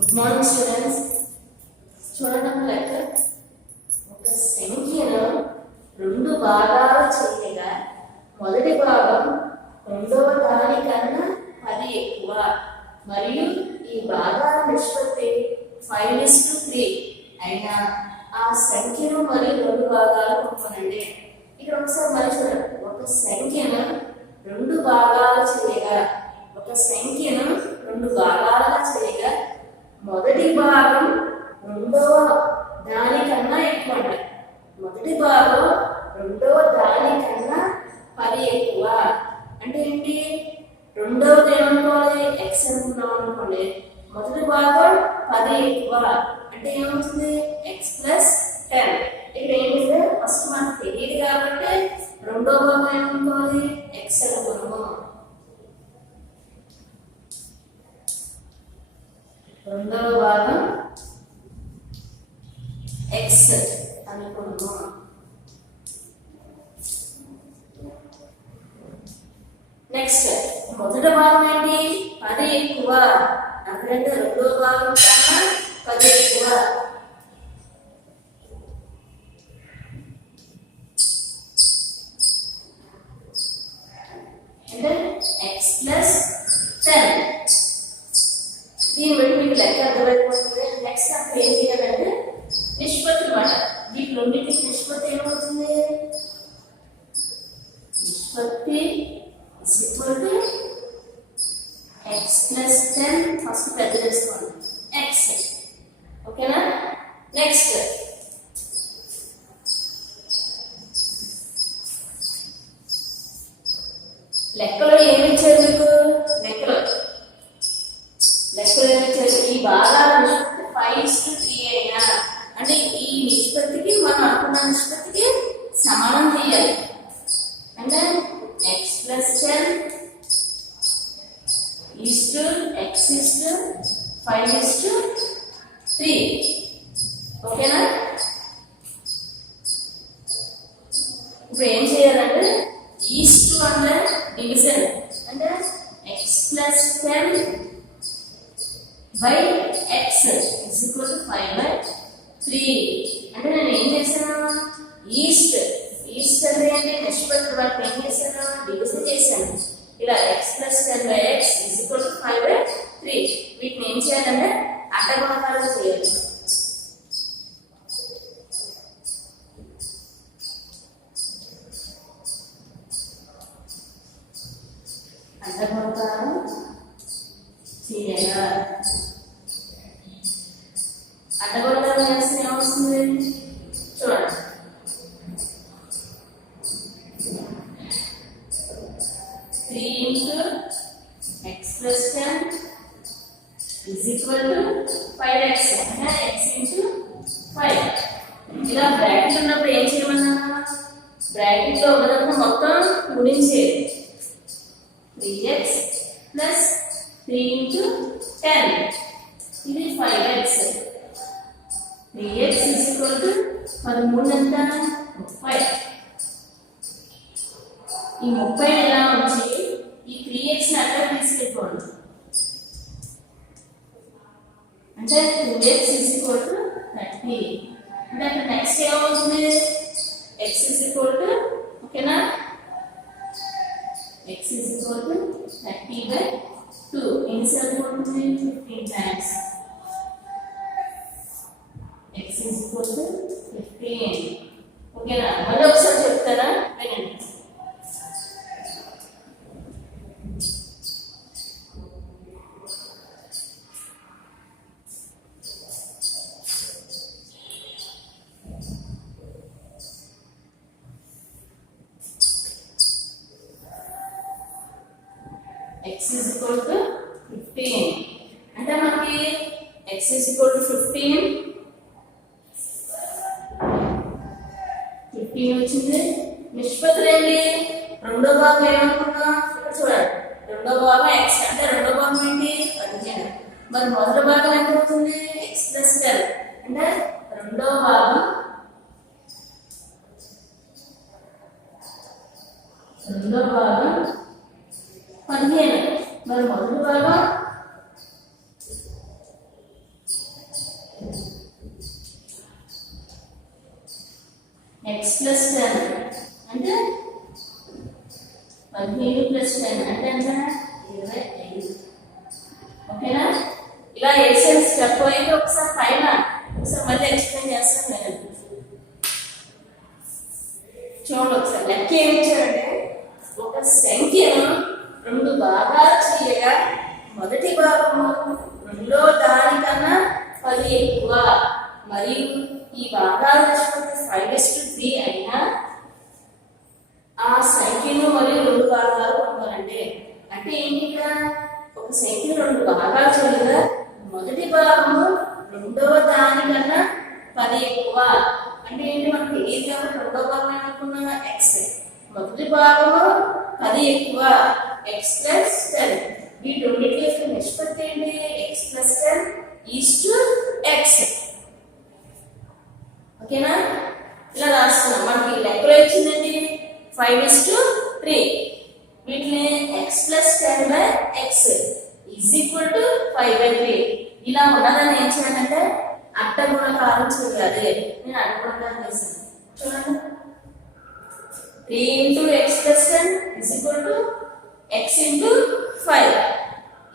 Good morning students. చూడండి లెక్క. ఒక సంఖ్యను రెండు భాగాలు చేయగా మొదటి భాగం రెండవ దానికన్నా 10 ఎక్కువ మరియు ఈ భాగాల నిష్పత్తి 5:3 అయినా ఆ సంఖ్యను మరియు రెండు భాగాలు కనుగొనండి. ఇక్కడ ఒకసారి మరి చూడండి. ఒక సంఖ్యను రెండు భాగాలు చేయగా మొదటి భాగం రెండవ దానికన్నా ఎక్కువ అంట. మొదటి భాగం రెండవ దానికన్నా 10 ఎక్కువ అంటే ఏంటి? రెండవది ఏమనుకోవాలి? ఎక్స్ అనుకున్నాం అనుకోండి. మొదటి భాగం 10 ఎక్కువ అంటే ఏమవుతుంది? X plus 10. ఇక్కడ ఏంటంటే ఫస్ట్ మనకు తెలియదు కాబట్టి రెండవ భాగం ఏమనుకోవాలి? ఎక్స్ అనుకున్నాము. రెండవ భాగం ఎక్స్ అనుకున్నాము. నెక్స్ట్ మొదటి భాగం ఏంటి? 10 ఎక్కువ. అక్కడంటే రెండవ భాగం కన్నా 10 ఎక్కువ. అంటే ఎక్స్ ప్లస్ 10. దీన్ని బట్టి మీకు లెక్క అర్థమైపోతుంది. నెక్స్ట్ అక్కడ ఏం చేయాలంటే నిష్పత్తి మాట. దీని రెండింటికి నిష్పత్తి ఏమవుతుంది? నిష్పత్తి x plus 10 ఫస్ట్ పెద్ద చేసుకోండి. x ఓకేనా? నెక్స్ట్ లెక్కలో ఏమి ఇచ్చారు మీకు? లెక్కలో ఏమి ఇచ్చారు? ఈ భాగాల నిష్పత్తి 5:3 అయినా అంటే ఈ నిష్పత్తికి మనం అనుకున్న నిష్పత్తికి సమానం చేయాలి. అంటే x plus 10 is to x is to 5:3. ఓకేనా? ఇప్పుడు ఏం చేయాలంటే ఈస్ టు అంటే డివిజన్ అంటే x plus 10 by x is equal to 5/3. అంటే నేను ఏం చేశాను? ఈస్ట్ అంటే ఏంటి? నిష్పత్తి వాళ్ళకి ఏం చేశాను? డివిజన్ చేశాను. ఇలా x plus 10 by x is equal to 5/3. వీటిని ఏం చేయాలంటే అడ్డగుణకాలు చేయాలి. అడ్డగుణకాలు చేయాలి. అడ్డగుణకాలు చేస్తే ఏమవుతుంది? చూడండి. 3 into x plus 10 is equal to 5x. అంటే x into 5. ఇలా బ్రాకెట్ ఉన్నప్పుడు ఏం చేయమన్నా? బ్రాకెట్ లో ఉన్నప్పుడు మొత్తం గుణించేది. 3x plus 3 into 10 ఇది 5x. 3x is equal to 13 ఎంత? 30. ఈ 30 ఎలా ఉంచి ఈ 3x ని అక్కడ తీసుకెళ్ళిపోండి. అంటే 2x is equal to 30. అంటే అక్కడ నెక్స్ట్ ఏమవుతుంది? x is equal to ఓకేనా? x is equal to 30/2. ఎన్ని సార్లు ఉంటుంది? 15 times. x is equal to 15. ఓకేనా? మళ్ళీ ఒకసారి చెప్తారా? వినండి. x is equal to 15. అంటే మనకి x is equal to 15 వచ్చింది. నిష్పత్తులు ఏంటి? రెండో భాగం ఏమనుకున్నాం? ఇక్కడ చూడండి. రెండో భాగం x అంటే రెండో భాగం ఏంటి? 15. మరి మొదటి భాగం ఎంత అవుతుంది? x plus 10 అంటే రెండో భాగం 15. మరి మొదటి భాగం ఇలా వేసిన స్టెప్ అయితే ఒకసారి పైన ఒకసారి మళ్ళీ ఎక్స్ప్లెయిన్ చేస్తాను నేను. చూడండి ఒకసారి లెక్క ఏమి ఇచ్చారంటే ఒక సంఖ్యను 2 భాగాలు చేయగా మొదటి భాగము రెండో దానికన్నా 10 ఎక్కువ మరియు ఈ భాగాల నిష్పత్తి 5:3 అయినా ఆ సంఖ్యను మరియు 2 భాగాలు పొందాలంటే అంటే ఏంటి ఇక్కడ ఒక సంఖ్య 2 భాగాలు చేయగా మొదటి భాగము రెండవ దానికన్నా 10 ఎక్కువ అంటే ఏంటి మనకి ఏది కాబట్టి రెండవ భాగం అనుకున్నా ఎక్స్ మొదటి భాగము 10 ఎక్కువ ఎక్స్ ప్లస్ 10 ఈ రెండింటి యొక్క నిష్పత్తి ఏంటి X plus 10 is to X. ఓకేనా ఇలా రాస్తున్నాం. మనకి లెక్కలో ఇచ్చిందండి 5:3 వీటిని X plus 10/x is equal to 5/3 ఇలా ఉన్నదని ఏం చేయాలంటే అడ్డగుణకారం చేయాలి. నేను అడ్డగుణకారం చేశాను చూడండి 3 × x + 10 = x × 5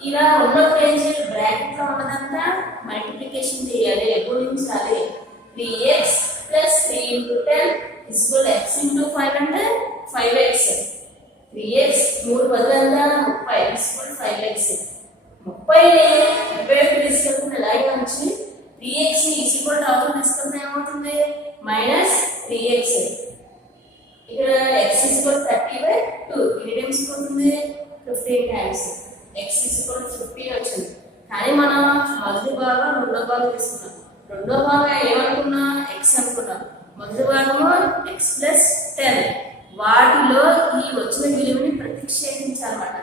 ఇలా ఉన్నప్పుడు ఏం చేయాలి బ్రాకెట్ లో ఉన్నదంతా మల్టిప్లికేషన్ చేయాలి గుణించాలి 3x + 3 × 10 = x × 5 అంటే 5x 3x 3 బదులంతా 30 = 5x 30 తీసుకెళ్తుంది ఇలాగే ఉంచి 3x అవుతుంది తీసుకుంటే ఏమవుతుంది -3x ఇక్కడ x = 30/2 ఇది టైమ్స్ పోతుంది 15 టైమ్స్ x = 50 వచ్చింది. కానీ మనం మొదటి భాగం రెండో భాగం తీసుకున్నాం. రెండో భాగం ఏమనుకున్నా x అనుకున్నాం. మొదటి భాగము x + 10 వాటిలో ఈ వచ్చిన విలువని ప్రతిక్షేపించాలన్నమాట.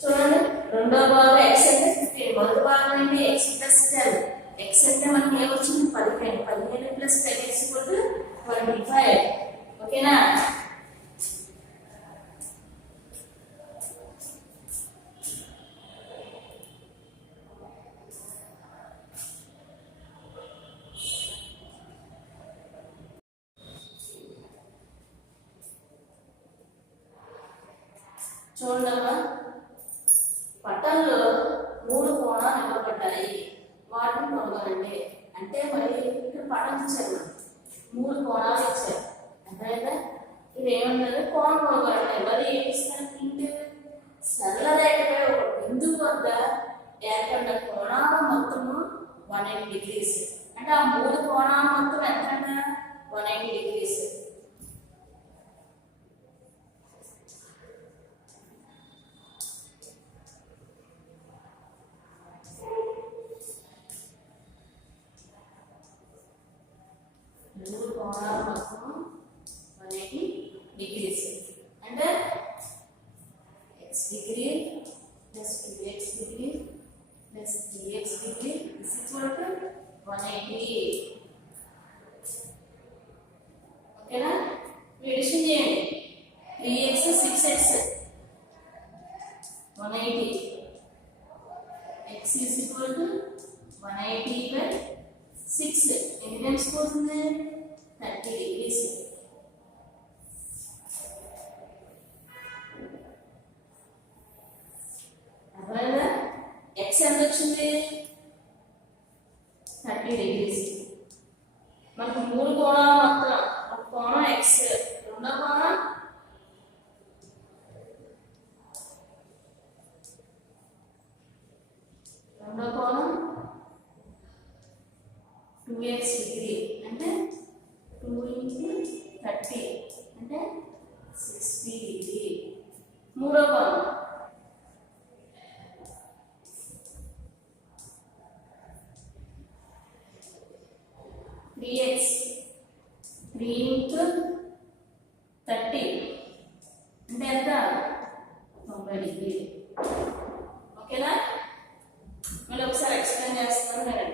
చూడండి రెండో భాగం x అంటే 15 మొదటి భాగం ఏంటి x + 10 x అంటే మనకి ఏమొచ్చింది 15 15 + 10 = 25. ఓకేనా చూడమ్మా పటంలో 3 కోణాలు ఇవ్వబడ్డాయి వాటిని కనుగొనండి అంటే మరి ఇక్కడ పటం ఇచ్చారు 3 కోణాలు ఇచ్చారు అర్థమైందా ఇది ఏమన్నారు కోణం కనుగొనండి మరి ఏం ఇస్తారు ఇంటి సరళ రేఖపై ఒక బిందువు వద్ద ఏర్పడిన కోణాల మొత్తము 180 degrees అంటే ఆ 3 కోణాల మొత్తం ఎంత 180 degrees. కోణాల మొత్తం 180 degrees అంటే x degree plus 2x degree plus 3x degree is equal to 180. ఓకేనా ఎడిషన్ చేయండి 3x 6x 180 x is equal to 180/6 ఎన్ని టైమ్స్ పోతుంది 30 degrees. అర్థమైందా x ఎంత వచ్చింది 30 degrees. మనకు 3 కోణాలు మొత్తం ఒక కోణం x రెండో కోణం కోణం 2x degree అంటే 2 × 30 అంటే 60 degree. మూడో కోణం 3x 3 × 30 అంటే ఎంత 90 degree. ఓకేనా మళ్ళీ ఒకసారి ఎక్స్ప్లెయిన్ చేస్తాను నేను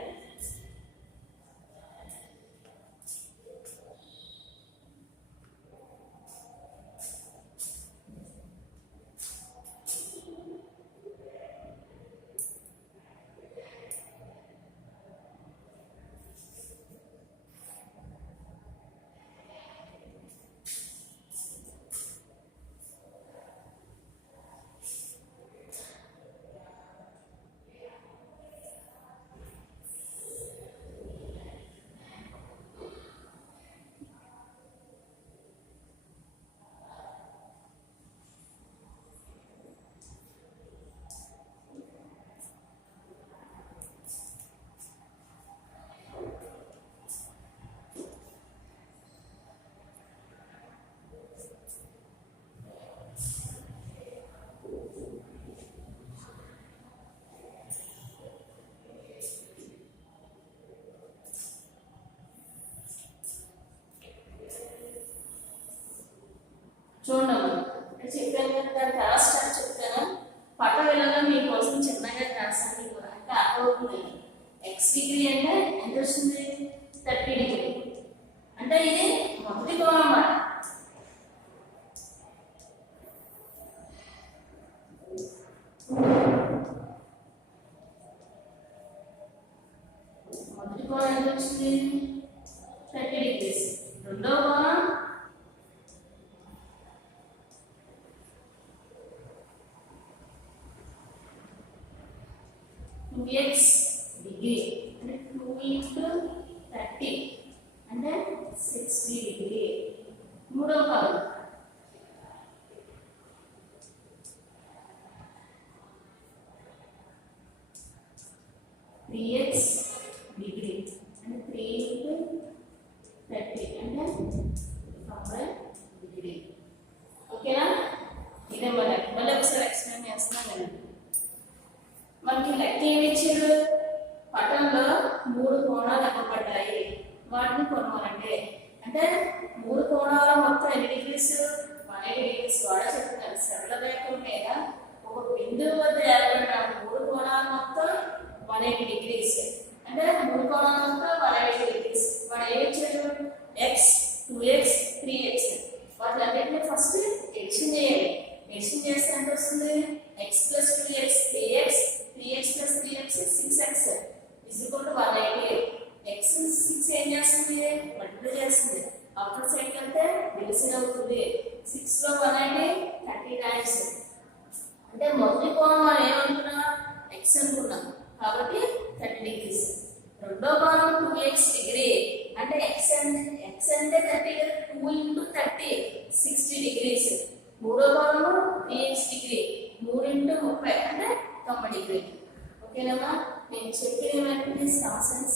చూడము అంటే చెప్పాను కదా దాని తర్వాత స్టార్ట్ చెప్తాను పట విలువలో మీకోసం చిన్నగా రాస్తాను మీకు అంటే అర్థమవుతుంది ఎక్స్ డిగ్రీ అంటే ఎంత వస్తుంది 30 డిగ్రీ అంటే ఇది మొదటి కోణం అన్నమాట మొదటి కోణం ఎంత వచ్చింది 30 డిగ్రీస్ రెండవ కోణం 2x డిగ్రీ అంటే 2 into 30 అంటే 60 డిగ్రీ మూడవ కోణం 3x డిగ్రీ అంటే 3 into 30 అంటే 90 డిగ్రీ ఓకేనా ఇదే మళ్ళీ ఒకసారి ఎక్స్ప్లెయిన్ చేస్తున్నాను నేను మనకి లెక్క ఏమి ఇచ్చాడు పటంలో 3 కోణాలు ఇవ్వబడ్డాయి వాటిని కొనవాలంటే అంటే 3 కోణాల మొత్తం ఎన్ని డిగ్రీస్ 180 డిగ్రీస్ కూడా చెప్తున్నాను సరళ రేఖల మీద ఒక బిందువు వద్ద ఏర్పడిన 3 కోణాల మొత్తం 180 డిగ్రీస్ అంటే 3 కోణాల మొత్తం 180 డిగ్రీస్ వాడు ఏమి ఇచ్చాడు ఎక్స్ 2x 3x వాటిలన్నింటినీ ఫస్ట్ ఎడిషన్ చేయాలి ఎడిషన్ చేస్తే ఎంత వస్తుంది x plus 2x 3x 3x plus 3x 6x is equal to 180 x 6 ఏం చేస్తుంది మల్టిప్లై చేస్తుంది ఆపోజిట్ సైడ్ వెళ్తే డివిజన్ అవుతుంది 6 లో 180 30 టైమ్స్ అంటే మొదటి కోణం మనం ఏమనుకున్నాం x అనుకున్నాం కాబట్టి 30 డిగ్రీస్ రెండో కోణం 2x డిగ్రీ అంటే x అంటే 30 2 into 30 60 డిగ్రీస్ మూడో కోణము 3x డిగ్రీ 3 into 30 అంటే 90 డిగ్రీ ఓకేనా నేను చెప్పిన వెంటనే సమస్యను